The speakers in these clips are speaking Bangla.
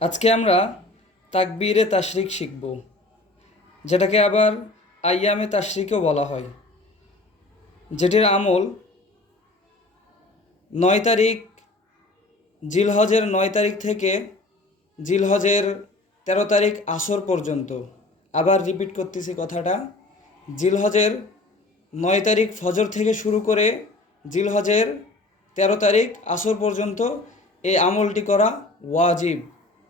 আজকে আমরা তাকবীরে তাশরিক শিখব, যেটাকে আবার আইয়ামে তাশরিকও বলা হয়, যেটির আমল ৯ তারিখ জিলহজের ৯ তারিখ থেকে জিলহজের ১৩ তারিখ আসর পর্যন্ত। আবার রিপিট করতেছি কথাটা, জিলহজের ৯ তারিখ ফজর থেকে শুরু করে জিলহজের ১৩ তারিখ আসর পর্যন্ত এই আমলটি করা ওয়াজিব।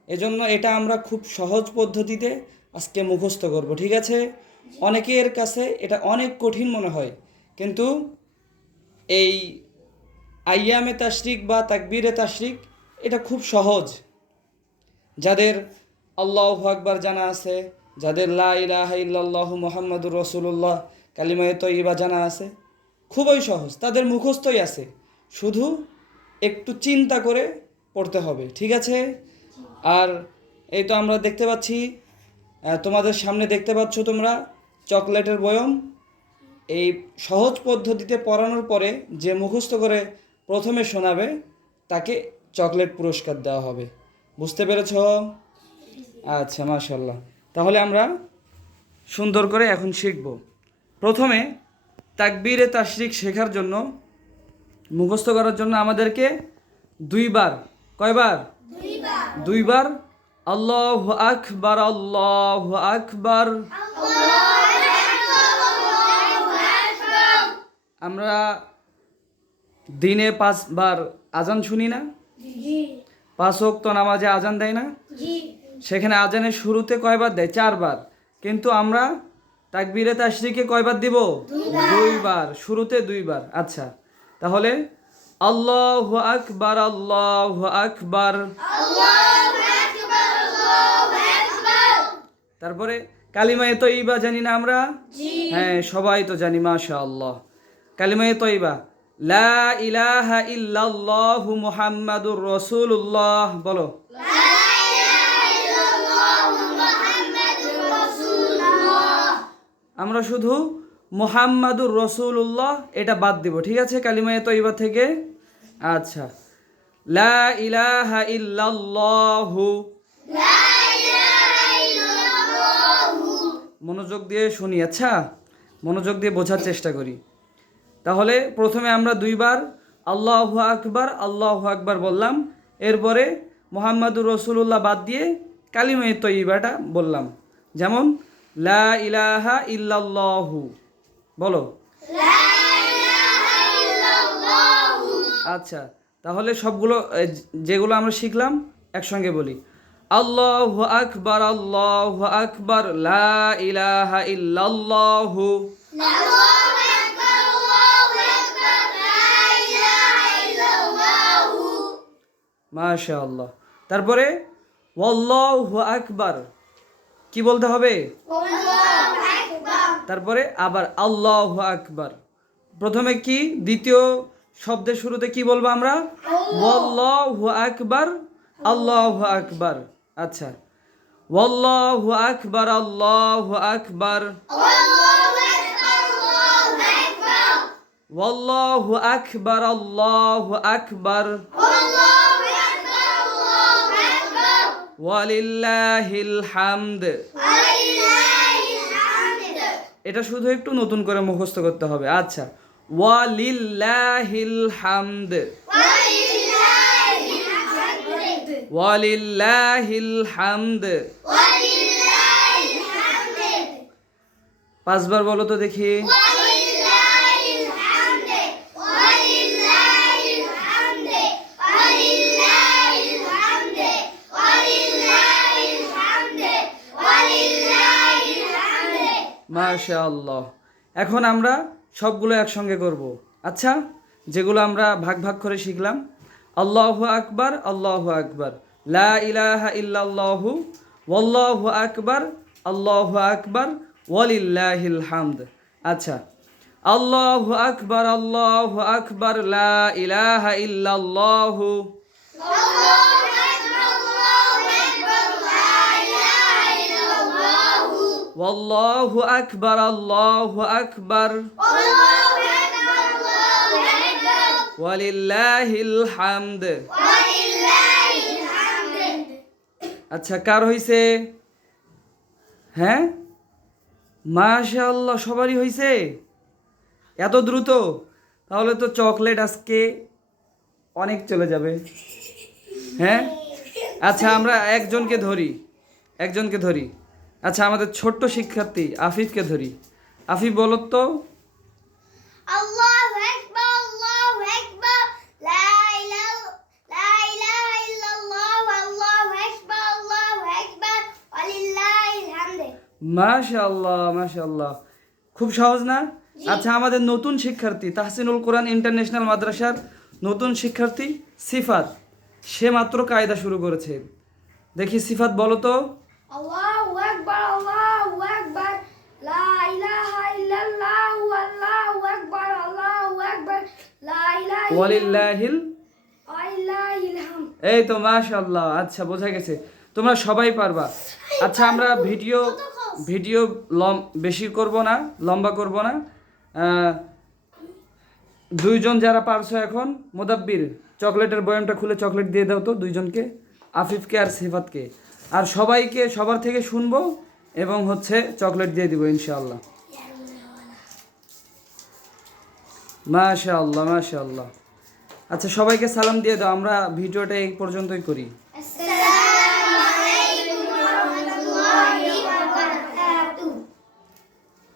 এজন্য এটা আমরা খুব সহজ পদ্ধতিতে আজকে মুখস্থ করব, ঠিক আছে? অনেকের কাছে এটা অনেক কঠিন মনে হয়, কিন্তু এই আইয়ামে তাশরিক বা তাকবীরে তাশরিক এটা খুব সহজ। যাদের আল্লাহু আকবার জানা আছে, যাদের লা ইলাহা ইল্লাল্লাহু মুহাম্মাদুর রাসূলুল্লাহ কালিমায়ে তয়্যিবা জানা আছে, খুবই সহজ, তাদের মুখস্থই আছে, শুধু একটু চিন্তা করে পড়তে হবে, ঠিক আছে? আর এই তো আমরা দেখতে পাচ্ছি, তোমাদের সামনে দেখতে পাচ্ছ তোমরা চকলেটের বয়ম। এই সহজ পদ্ধতিতে পড়ানোর পরে যে মুখস্থ করে প্রথমে শোনাবে তাকে চকলেট পুরস্কার দেওয়া হবে। বুঝতে পেরেছ? আচ্ছা, মাশাআল্লাহ। তাহলে আমরা সুন্দর করে এখন শিখব। প্রথমে তাকবীরে তাশরিক শেখার জন্য, মুখস্থ করার জন্য আমাদেরকে কয়বার? দুইবার আল্লাহু আকবার, আল্লাহু আকবার। আমরা দিনে 5 বার আজান শুনি না? 5 ওয়াক্ত নামাজে আজান দেয় না? সেখানে আজানের শুরুতে কয়বার দেয়? 4 বার। কিন্তু আমরা তাকবীরে তাশরিকে কয়বার দিব? 2 বার। শুরুতে 2 বার। আচ্ছা, তাহলে আল্লাহু আকবার, আল্লাহু আকবার। তারপরে কালিমায়ে তয়্যিবা জানি না আমরা? হ্যাঁ, সবাই তো জানি, মাশাআল্লাহ। কালিমায়ে তয়্যিবা, লা ইলাহা ইল্লাল্লাহু মুহাম্মাদুর রাসূলুল্লাহ, বলো। আমরা শুধু মুহাম্মাদুর রাসূলুল্লাহ এটা বাদ দিব, ঠিক আছে, কালিমায়ে তয়্যিবা থেকে। আচ্ছা, লা ইলাহা ইল্লাল্লাহু। মনোযোগ দিয়ে শুনি, আচ্ছা, মনোযোগ দিয়ে বোঝার চেষ্টা করি। তাহলে প্রথমে আমরা 2 বার আল্লাহু আকবার, আল্লাহু আকবার বললাম, এরপরে মুহাম্মাদুর রাসূলুল্লাহ বাদ দিয়ে কালিমায়ে তয়্যিবাটা বললাম। যেমন লা ইলাহা ইল্লাল্লাহু, বলো। আচ্ছা, তাহলে সবগুলো যেগুলো আমরা শিখলাম একসঙ্গে বলি। আল্লাহু আকবার, আল্লাহু আকবার, লা ইলাহা ইল্লাল্লাহু। মাশাআল্লাহ। তারপরে ওয়াল্লাহু আকবার, কি বলতে হবে? তারপরে আবার আল্লাহু আকবার। প্রথমে কি, দ্বিতীয় শব্দের শুরুতে কি বলবো আমরা? ওয়াল্লাহু আকবার, আল্লাহু আকবার। আচ্ছা, ওয়াল্লাহু আকবার, আল্লাহু আকবার। ওয়াল্লাহু আকবার, আল্লাহু আকবার। ওয়ালিল্লাহিল হামদ। এটা শুধু একটু নতুন করে মুখস্থ করতে হবে। আচ্ছা, ওয়ালিল্লাহিল হামদ, ওয়ালিল্লাহিল হামদ। 5 বার বলো তো দেখি। মাশাআল্লাহ। এখন আমরা সবগুলো একসঙ্গে করব, আচ্ছা, যেগুলো আমরা ভাগ ভাগ করে শিখলাম। আল্লাহু আকবার, আল্লাহু আকবার, লা ইলাহা ইল্লাল্লাহু, ওয়াল্লাহু আকবার, আল্লাহু আকবার, ওয়ালিল্লাহিল হামদ। আচ্ছা, আল্লাহু আকবার, আল্লাহু আকবার, লা ইলাহা ইল্লাল্লাহু। ওয়াল্লাহু আকবার, আল্লাহু আকবার, ওয়ালিল্লাহিল হামদ। আচ্ছা, কার হইছে? হ্যাঁ, মাশাআল্লাহ, সবারই হইছে এত দ্রুত। তাহলে তো চকলেট আজকে অনেক চলে যাবে। হ্যাঁ, আচ্ছা আমরা একজনকে ধরি। আচ্ছা, আমাদের ছোট্ট শিক্ষার্থী আফিফকে ধরি। আফিফ বলো তো। আল্লাহু আকবার, আল্লাহু আকবার, লা ইলাহা ইল্লাল্লাহ, আল্লাহু আকবার, আল্লাহু আকবার, ওয়ালিল্লাহিল হামদ। মাশাআল্লাহ, মাশাআল্লাহ, খুব সহজ না? আচ্ছা, আমাদের নতুন শিক্ষার্থী তাহসিনুল কোরআন ইন্টারন্যাশনাল মাদ্রাসার নতুন শিক্ষার্থী সিফাত, সে মাত্র কায়দা শুরু করেছে। দেখি সিফাত বলো তো। আল্লাহু আকবার, আল্লাহু আকবার, লা ইলাহা ইল্লাল্লাহ, আল্লাহু আকবার, আল্লাহু আকবার, লা ইলাহা ওয়ালিল্লাহিল। ইল্লাল্লাহিল হামদ। এই তো মাশাআল্লাহ, আচ্ছা বোঝা গেছে তোমরা সবাই পারবা। আচ্ছা, আমরা ভিডিও বেশি করব না, লম্বা করব না। দুইজন যারা পারছো এখন, মোদাব্বির চকলেটের বয়ামটা খুলে চকলেট দিয়ে দাও তো দুইজনকে, আফিফকে আর সিফাতকে। আর সবাইকে সবার থেকে শুনবো এবং হচ্ছে চকলেট দিয়ে দিব ইনশাআল্লাহ। মাশাআল্লাহ, মাশাআল্লাহ। আচ্ছা, সবাইকে সালাম দিয়ে দাও, আমরা ভিডিওটা এই পর্যন্তই করি।